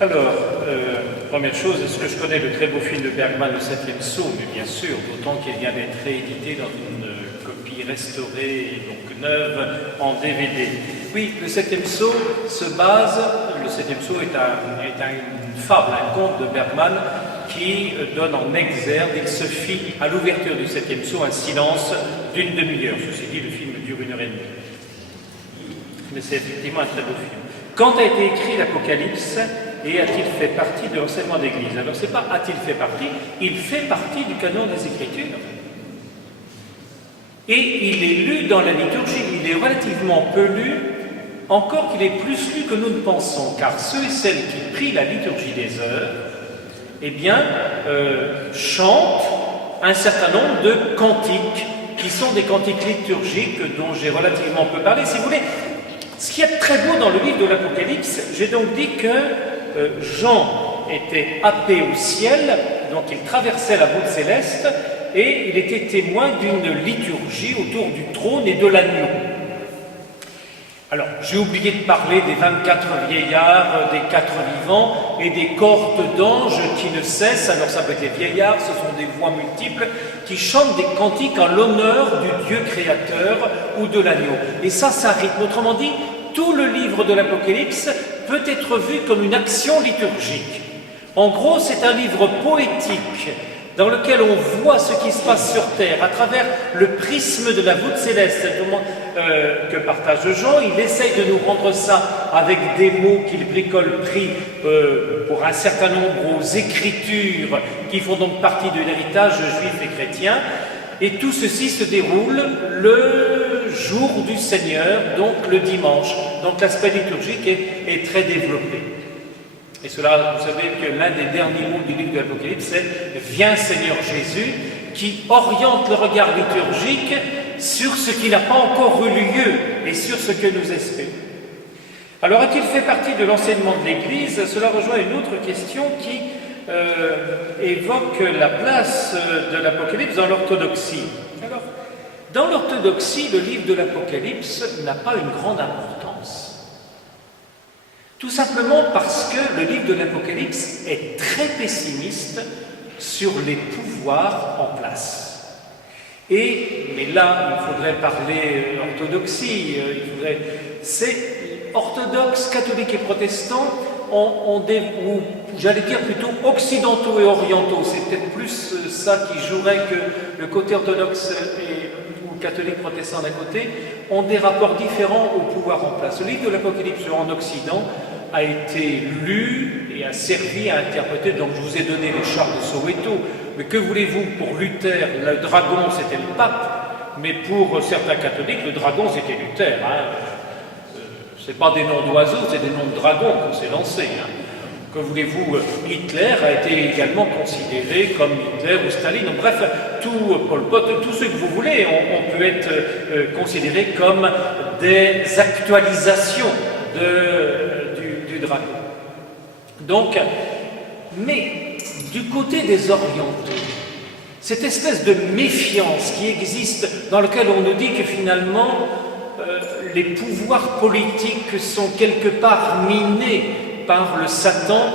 Alors, première chose, est-ce que je connais le très beau film de Bergman, Le Septième Saut? Mais bien sûr, d'autant qu'il vient d'être réédité dans une copie restaurée, donc neuve, en DVD. Oui, Le Septième Saut se base, Le Septième Saut est une fable, un conte de Bergman qui donne en exergue, il se fit à l'ouverture du Septième Saut un silence d'une demi-heure. Ceci dit, le film dure 1h30. Mais c'est effectivement un très beau film. Quand a été écrit l'Apocalypse et a-t-il fait partie de l'enseignement d'Église? Alors, c'est pas a-t-il fait partie, il fait partie du canon des Écritures. Et il est lu dans la liturgie, il est relativement peu lu, encore qu'il est plus lu que nous ne pensons, car ceux et celles qui prient la liturgie des heures, eh bien, chantent un certain nombre de cantiques, qui sont des cantiques liturgiques dont j'ai relativement peu parlé. Si vous voulez, ce qui est très beau dans le livre de l'Apocalypse, j'ai donc dit que Jean était happé au ciel, donc il traversait la voûte céleste, et il était témoin d'une liturgie autour du trône et de l'agneau. Alors, j'ai oublié de parler des 24 vieillards, des 4 vivants et des cohortes d'anges qui ne cessent. Alors, ça peut être les vieillards, ce sont des voix multiples qui chantent des cantiques en l'honneur du Dieu créateur ou de l'agneau. Et ça rythme. Autrement dit, tout le livre de l'Apocalypse peut être vu comme une action liturgique. En gros, c'est un livre poétique dans lequel on voit ce qui se passe sur Terre à travers le prisme de la voûte céleste que partage Jean. Il essaye de nous rendre ça avec des mots qu'il bricole pris pour un certain nombre aux Écritures qui font donc partie de l'héritage juif et chrétien. Et tout ceci se déroule le jour du Seigneur, donc le dimanche. Donc l'aspect liturgique est très développé. Et cela, vous savez que l'un des derniers mots du livre de l'Apocalypse, c'est « Viens Seigneur Jésus », qui oriente le regard liturgique sur ce qui n'a pas encore eu lieu et sur ce que nous espérons. Alors, a-t-il fait partie de l'enseignement de l'Église? Cela rejoint une autre question qui évoque la place de l'Apocalypse dans l'orthodoxie. Alors, dans l'orthodoxie, le livre de l'Apocalypse n'a pas une grande importance. Tout simplement parce que le livre de l'Apocalypse est très pessimiste sur les pouvoirs en place. Mais là, il faudrait parler orthodoxie, c'est orthodoxe, catholique et protestant, ou j'allais dire plutôt occidentaux et orientaux, c'est peut-être plus ça qui jouerait que le côté orthodoxe ou catholique protestant d'un côté, ont des rapports différents au pouvoir en place. Le livre de l'Apocalypse en Occident a été lu et a servi à interpréter, donc je vous ai donné les chars de Soweto, mais que voulez-vous, pour Luther, le dragon c'était le pape, mais pour certains catholiques, le dragon c'était Luther. C'est pas des noms d'oiseaux, c'est des noms de dragons qu'on s'est lancés. Que voulez-vous, Hitler a été également considéré comme Hitler ou Staline. Donc, bref, Pol Pot, tous ceux que vous voulez, on peut être considérés comme des actualisations du dragon. Donc, mais du côté des orientaux, cette espèce de méfiance qui existe, dans laquelle on nous dit que finalement, les pouvoirs politiques sont quelque part minés par le Satan,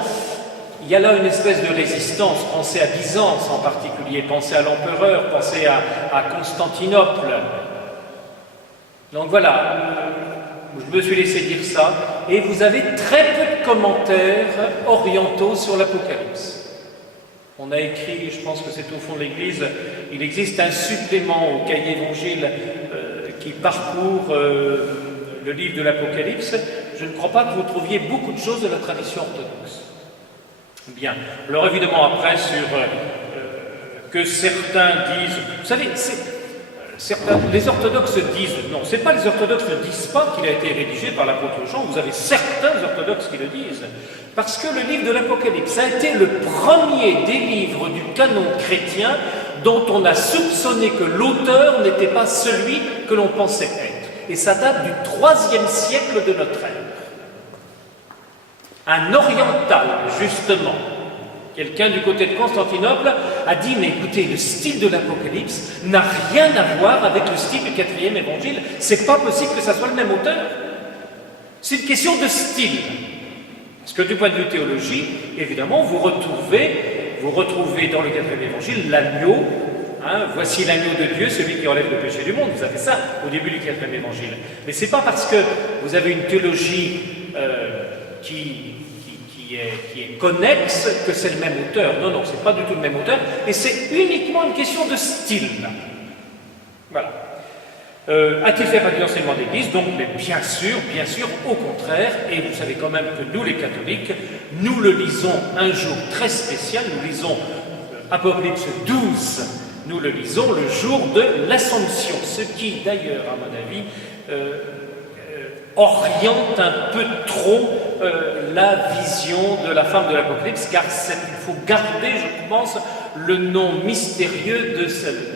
il y a là une espèce de résistance. Pensez à Byzance en particulier, pensez à l'empereur, pensez à Constantinople. Donc voilà, je me suis laissé dire ça, et vous avez très peu de commentaires orientaux sur l'Apocalypse. On a écrit, je pense que c'est au fond de l'Église, il existe un supplément au cahier évangile qui parcourt le livre de l'Apocalypse. Je ne crois pas que vous trouviez beaucoup de choses de la tradition orthodoxe. Bien. Alors évidemment après sur que certains disent, vous savez, les orthodoxes disent, non, c'est pas les orthodoxes ne disent pas qu'il a été rédigé par l'apôtre Jean, vous avez certains orthodoxes qui le disent, parce que le livre de l'Apocalypse a été le premier des livres du canon chrétien dont on a soupçonné que l'auteur n'était pas celui que l'on pensait être. Et ça date du IIIe siècle de notre ère. Un oriental, justement, quelqu'un du côté de Constantinople, a dit, mais écoutez, le style de l'Apocalypse n'a rien à voir avec le style du 4e évangile, c'est pas possible que ça soit le même auteur. C'est une question de style. Parce que du point de vue théologie, évidemment, vous retrouvez dans le 4e évangile l'agneau. Voici l'agneau de Dieu, celui qui enlève le péché du monde. Vous avez ça au début du 4e évangile. Mais ce n'est pas parce que vous avez une théologie qui est connexe que c'est le même auteur. Non, non, ce n'est pas du tout le même auteur. Et c'est uniquement une question de style. Voilà. A-t-il fait partie de l'enseignement d'Église? Donc, mais bien sûr, au contraire. Et vous savez quand même que nous, les catholiques, nous le lisons un jour très spécial. Nous lisons Apocalypse 12. Nous le lisons le jour de l'Assomption, ce qui d'ailleurs, à mon avis, oriente un peu trop la vision de la femme de l'Apocalypse, car il faut garder, je pense, le nom mystérieux de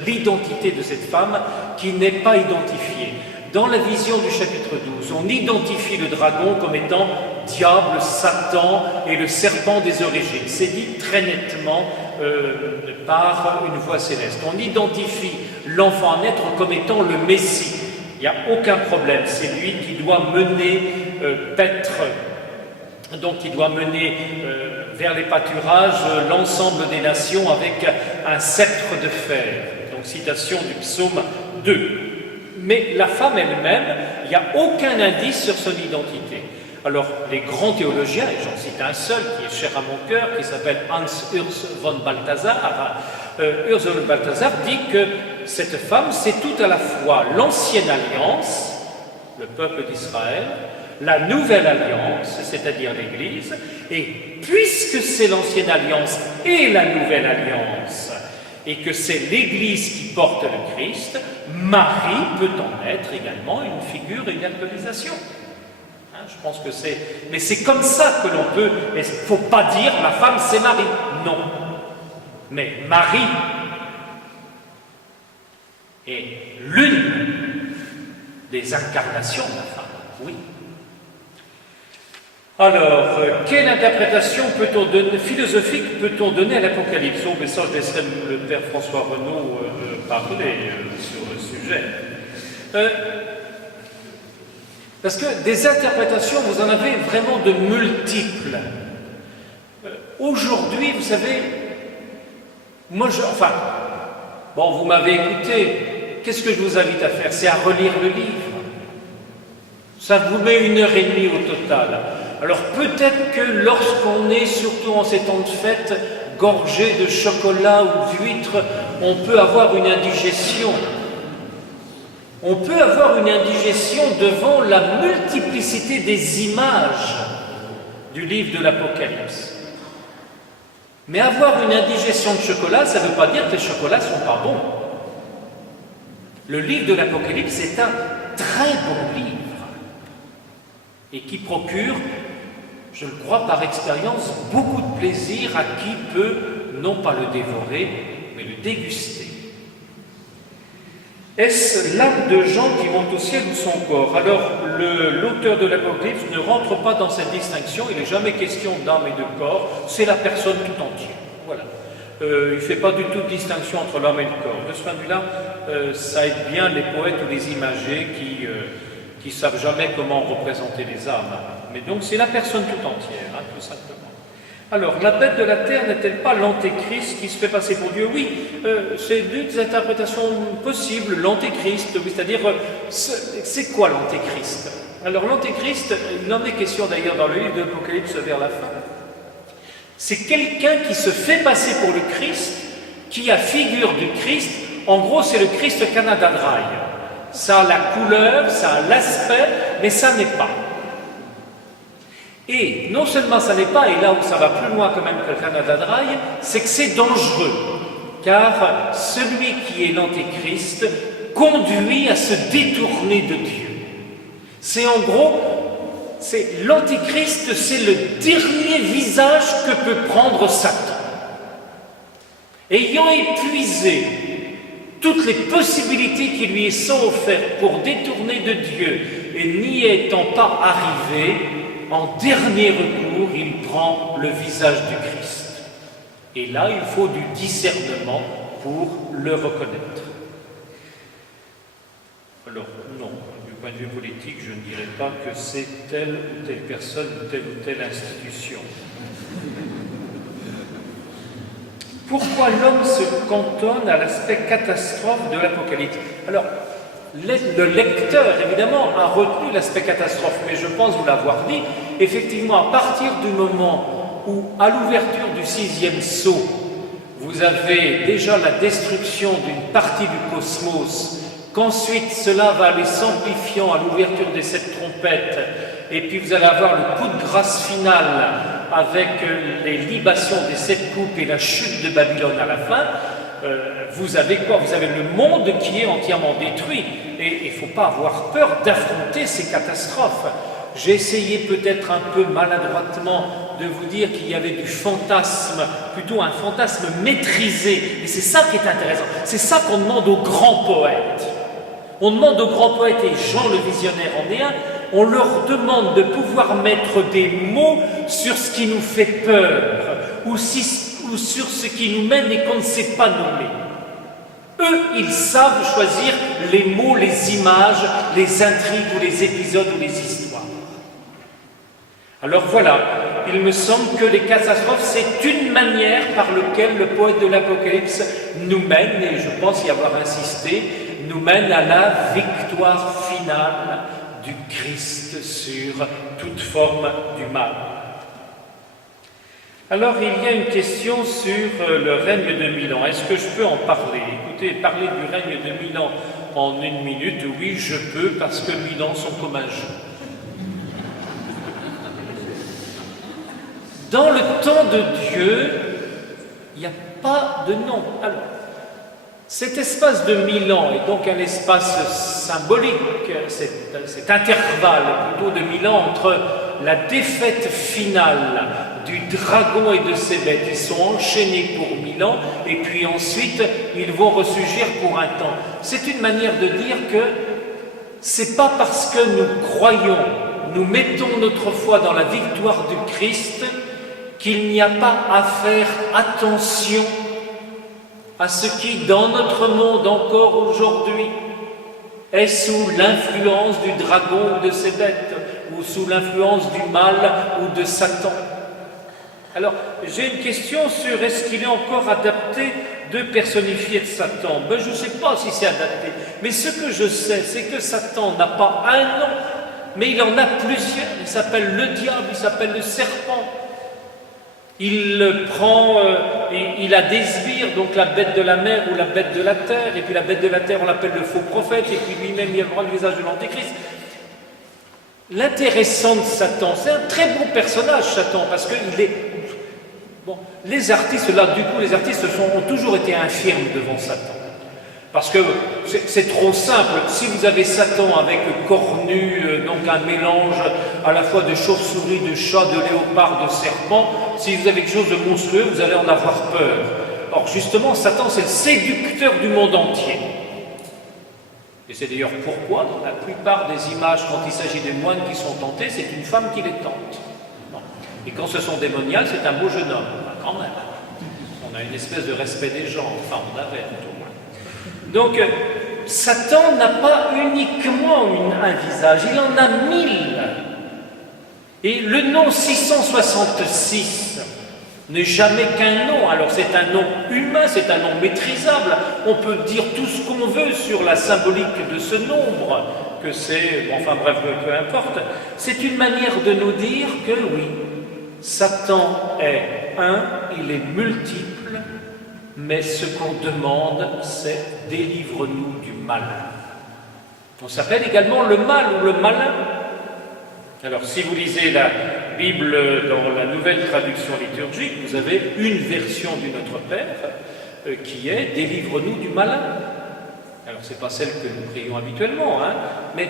l'identité de cette femme qui n'est pas identifiée. Dans la vision du chapitre 12, on identifie le dragon comme étant diable, Satan et le serpent des origines. C'est dit très nettement par une voix céleste. On identifie l'enfant à naître comme étant le Messie. Il n'y a aucun problème. C'est lui qui doit mener donc qui doit mener vers les pâturages l'ensemble des nations avec un sceptre de fer. Donc citation du psaume 2. Mais la femme elle-même, il n'y a aucun indice sur son identité. Alors, les grands théologiens, et j'en cite un seul qui est cher à mon cœur, qui s'appelle Hans Urs von Balthasar, Urs von Balthasar dit que cette femme, c'est tout à la fois l'ancienne alliance, le peuple d'Israël, la nouvelle alliance, c'est-à-dire l'Église, et puisque c'est l'ancienne alliance et la nouvelle alliance, et que c'est l'Église qui porte le Christ, Marie peut en être également une figure et une actualisation. Je pense que c'est... Mais c'est comme ça que l'on peut... Il ne faut pas dire la femme c'est Marie. Non. Mais Marie est l'une des incarnations de la femme. Oui. Alors, quelle interprétation philosophique peut-on donner à l'Apocalypse? Oh, mais ça, je laisserai le père François Renaud parler sur le sujet. Parce que des interprétations, vous en avez vraiment de multiples. Aujourd'hui, vous savez, vous m'avez écouté, qu'est-ce que je vous invite à faire? C'est à relire le livre. Ça vous met 1h30 au total. Alors peut-être que lorsqu'on est, surtout en ces temps de fête, gorgé de chocolat ou d'huîtres, on peut avoir une indigestion. On peut avoir une indigestion devant la multiplicité des images du livre de l'Apocalypse. Mais avoir une indigestion de chocolat, ça ne veut pas dire que les chocolats ne sont pas bons. Le livre de l'Apocalypse est un très bon livre et qui procure, je le crois par expérience, beaucoup de plaisir à qui peut non pas le dévorer, mais le déguster. Est-ce l'âme de gens qui vont au ciel ou son corps? Alors, l'auteur de l'Apocalypse ne rentre pas dans cette distinction, il n'est jamais question d'âme et de corps, c'est la personne tout entière. Voilà. Il ne fait pas du tout de distinction entre l'âme et le corps. De ce point de vue-là, ça aide bien les poètes ou les imagés qui ne savent jamais comment représenter les âmes. Mais donc, c'est la personne tout entière, tout simplement. Alors, la bête de la terre n'est-elle pas l'antéchrist qui se fait passer pour Dieu? Oui, c'est l'une des interprétations possibles, l'antéchrist, oui, c'est-à-dire, c'est quoi l'antéchrist? Alors, l'antéchrist, il en est question d'ailleurs dans le livre de l'Apocalypse vers la fin, c'est quelqu'un qui se fait passer pour le Christ, qui a figure du Christ, en gros, c'est le Christ Canada Dry. Ça a la couleur, ça a l'aspect, mais ça n'est pas. Et non seulement ça n'est pas, et là où ça va plus loin quand même que le Canada Dry, c'est que c'est dangereux, car celui qui est l'antéchrist conduit à se détourner de Dieu. C'est en gros, l'antéchrist, c'est le dernier visage que peut prendre Satan. Ayant épuisé toutes les possibilités qui lui sont offertes pour détourner de Dieu et n'y étant pas arrivé, en dernier recours, il prend le visage du Christ. Et là, il faut du discernement pour le reconnaître. Alors, non, du point de de vue politique, je ne dirais pas que c'est telle ou telle personne ou telle institution. Pourquoi l'homme se cantonne à l'aspect catastrophe de l'Apocalypse? Alors, le lecteur, évidemment, a retenu l'aspect catastrophe, mais je pense vous l'avoir dit, effectivement, à partir du moment où, à l'ouverture du 6e sceau, vous avez déjà la destruction d'une partie du cosmos, qu'ensuite cela va aller s'amplifiant à l'ouverture des 7 trompettes, et puis vous allez avoir le coup de grâce final avec les libations des 7 coupes et la chute de Babylone à la fin. Vous avez quoi? Vous avez le monde qui est entièrement détruit, et il ne faut pas avoir peur d'affronter ces catastrophes. J'ai essayé peut-être un peu maladroitement de vous dire qu'il y avait du fantasme, plutôt un fantasme maîtrisé, et c'est ça qui est intéressant, c'est ça qu'on demande aux grands poètes. On demande aux grands poètes, et Jean le visionnaire en est un, on leur demande de pouvoir mettre des mots sur ce qui nous fait peur, ou sur ce qui nous mène et qu'on ne sait pas nommer. Eux, ils savent choisir les mots, les images, les intrigues ou les épisodes ou les histoires. Alors voilà, il me semble que les catastrophes, c'est une manière par laquelle le poète de l'Apocalypse nous mène, et je pense y avoir insisté, nous mène à la victoire finale du Christ sur toute forme du mal. Alors, il y a une question sur le règne de 1000 ans. Est-ce que je peux en parler? Écoutez, parler du règne de 1000 ans en 1 minute, oui, je peux, parce que 1000 ans sont comme un jeu. Dans le temps de Dieu, il n'y a pas de nom. Alors, cet espace de 1000 ans est donc un espace symbolique, cet intervalle plutôt de 1000 ans entre la défaite finale du dragon et de ses bêtes. Ils sont enchaînés pour 1000 ans et puis ensuite ils vont ressurgir pour un temps. C'est une manière de dire que c'est pas parce que nous croyons, nous mettons notre foi dans la victoire du Christ qu'il n'y a pas à faire attention à ce qui, dans notre monde encore aujourd'hui, est sous l'influence du dragon ou de ses bêtes, ou sous l'influence du mal ou de Satan. Alors, j'ai une question sur est-ce qu'il est encore adapté de personnifier Satan? Ben, je ne sais pas si c'est adapté, mais ce que je sais, c'est que Satan n'a pas un nom, mais il en a plusieurs. Il s'appelle le diable, il s'appelle le serpent. Il prend, il a des sbires, donc la bête de la mer ou la bête de la terre, et puis la bête de la terre on l'appelle le faux prophète, et puis lui-même il prend le visage de l'Antéchrist. L'intéressant de Satan, c'est un très bon personnage Satan, parce que il est... Bon, les artistes, là du coup les artistes ont toujours été infirmes devant Satan. Parce que c'est trop simple. Si vous avez Satan avec cornu, donc un mélange à la fois de chauve-souris, de chat, de léopard, de serpent, si vous avez quelque chose de monstrueux, vous allez en avoir peur. Or justement, Satan, c'est le séducteur du monde entier. Et c'est d'ailleurs pourquoi, dans la plupart des images, quand il s'agit des moines qui sont tentés, c'est une femme qui les tente. Bon. Et quand ce sont démoniales, c'est un beau jeune homme. Quand même. On a une espèce de respect des gens. Enfin, on avait tout au moins. Donc, Satan n'a pas uniquement un visage, il en a 1000. Et le nom 666 n'est jamais qu'un nom. Alors c'est un nom humain, c'est un nom maîtrisable. On peut dire tout ce qu'on veut sur la symbolique de ce nombre, que c'est, bon, enfin bref, peu importe. C'est une manière de nous dire que oui, Satan est un, il est multiple, mais ce qu'on demande, c'est délivre-nous du mal. On s'appelle également le mal ou le malin. Alors, si vous lisez la Bible dans la nouvelle traduction liturgique, vous avez une version du Notre Père qui est « Délivre-nous du malin ». Alors, ce n'est pas celle que nous prions habituellement, hein, mais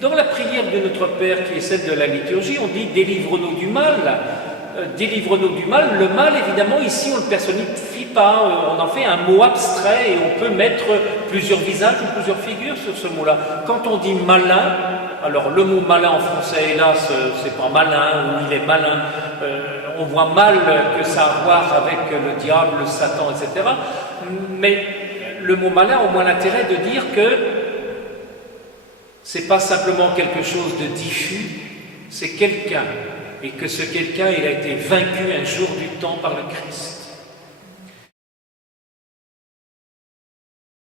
dans la prière de Notre Père, qui est celle de la liturgie, on dit « Délivre-nous du mal ». Délivre-nous du mal. Le mal, évidemment, ici, on ne le personnifie pas, on en fait un mot abstrait et on peut mettre plusieurs visages ou plusieurs figures sur ce mot-là. Quand on dit malin, alors le mot malin en français, hélas, c'est pas malin ou il est malin, on voit mal que ça a à voir avec le diable, le Satan, etc. Mais le mot malin a au moins l'intérêt de dire que c'est pas simplement quelque chose de diffus, c'est quelqu'un, et que ce quelqu'un, il a été vaincu un jour du temps par le Christ.